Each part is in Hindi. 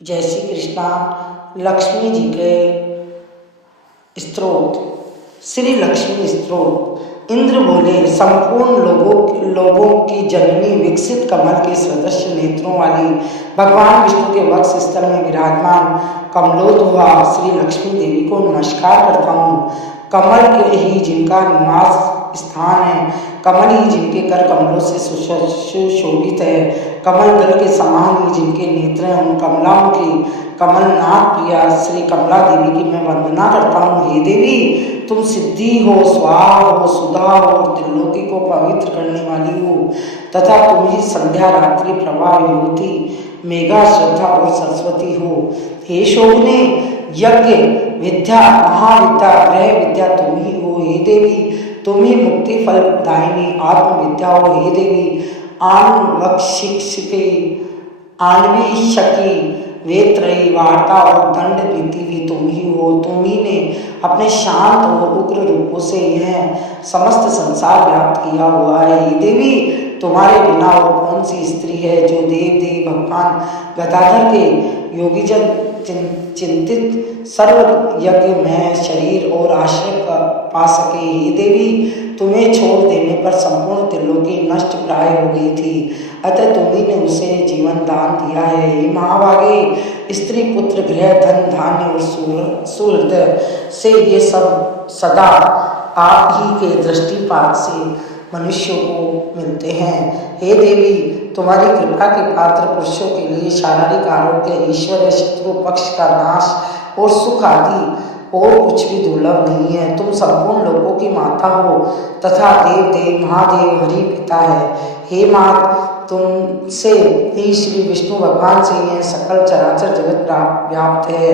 जय श्री कृष्णा। लक्ष्मी जी के स्तोत्र, श्री लक्ष्मी स्तोत्र। इंद्र बोले, संपूर्ण लोगों की जननी, विकसित कमल के सदस्य नेत्रों वाली, भगवान विष्णु के वक्ष स्थल में विराजमान कमलोद्भवा श्री लक्ष्मी देवी को नमस्कार करता हूँ। कमल के ही जिनका निवास स्थान है, कमल ही जिनके कर कमलों से सुशोभित है, कमल दल के समान ही जिनके नेत्र हैं, उन कमलाओं की कमलनाथ प्रिया श्री कमला देवी की मैं वंदना करता हूँ। हे देवी, तुम सिद्धि हो, स्वाहा हो, सुधा हो और त्रिलोकी को पवित्र करने वाली हो, तथा तुम ही संध्या रात्रि प्रभा विभूति मेघा श्रद्धा और सरस्वती हो। हे शोभने, यज्ञ विद्या महाविद्या ग्रह विद्या तुम ही हो। हे देवी, तुम ही मुक्ति फल दायिनी आत्म विद्या हो। हे देवी, आणविशकी वेत्रयी वार्ता और दंड नीति भी तुम ही हो। तुम ही ने अपने शांत और उग्र रूपों से यह समस्त संसार व्याप्त किया हुआ है। हे देवी, तुम्हारे बिना और कौन सी स्त्री है जो देव देव भगवान गदाधर के योगीजन चिंतित सर्व यज्ञ में शरीर और आश्रय पा सके। हे देवी, तुम्हें छोड़ देने पर संपूर्ण त्रिलोकी नष्ट प्राय हो गई थी, अतः तुम्ही ने उसे जीवन दान दिया है। हे महाभागे, स्त्री पुत्र गृह धन धान्य और सुहृदय से ये सब सदा आप ही के दृष्टिपात से मनुष्यों को मिलते हैं। हे देवी, तुम्हारी कृपा के पात्र पुरुषों के लिए शारीरिक आरोग्य, ऐश्वर्य, शत्रु पक्ष का नाश और सुख आदि और कुछ भी दुर्लभ नहीं है। तुम संपूर्ण लोगों की माता हो तथा देव देव महादेव हरि पिता है। हे मात, तुमसे ही श्री विष्णु भगवान से यह सकल चराचर जगत व्याप्त है।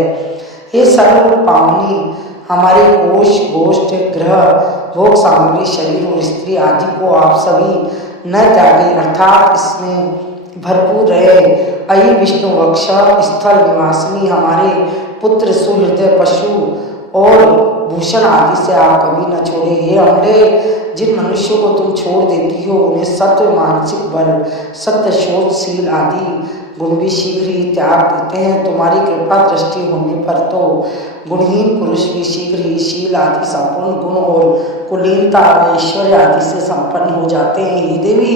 हे सर्व पावनी, हमारे कोष गोष्ठ ग्रह भोग सामग्री शरीर और स्त्री आदि को आप सभी न त्यागे, अर्थात इसमें भरपूर रहे। अयि विष्णु वक्ष स्थल निवासिनी, हमारे पुत्र सुहृदय पशु और भूषण आदि से आप कभी न छोड़े। हे अम्बे, जिन मनुष्यों को तुम छोड़ देती हो उन्हें सत्व, मानसिक बल, सत्य, शोधशील आदि गुण भी शीघ्र ही त्याग देते हैं। तुम्हारी कृपा दृष्टि होने पर तो गुणहीन पुरुष भी शीघ्र ही शील आदि संपूर्ण गुण और कुलीनता ऐश्वर्य आदि से संपन्न हो जाते हैं। हे देवी,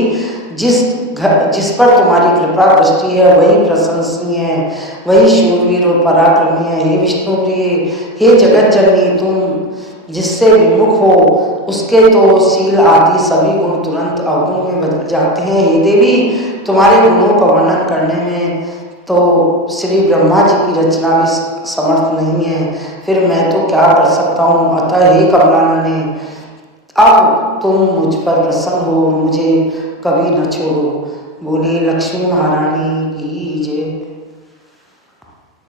जिस पर तुम्हारी कृपा दृष्टि है वही प्रशंसनीय है, वही शूरवीर और पराक्रमी है। हे विष्णु प्रिय, हे जगत जननी, तुम जिससे विमुख हो उसके तो शील आदि सभी गुण तुरंत अवगुण में बदल जाते हैं। हे देवी, तुम्हारे गुणों का वर्णन करने में तो श्री ब्रह्मा जी की रचना भी समर्थ नहीं है, फिर मैं तो क्या कर सकता हूँ। अतः हे कमलानने, अब तुम मुझ पर प्रसन्न हो, मुझे कभी न छोड़ो। बोले लक्ष्मी महारानी की जय।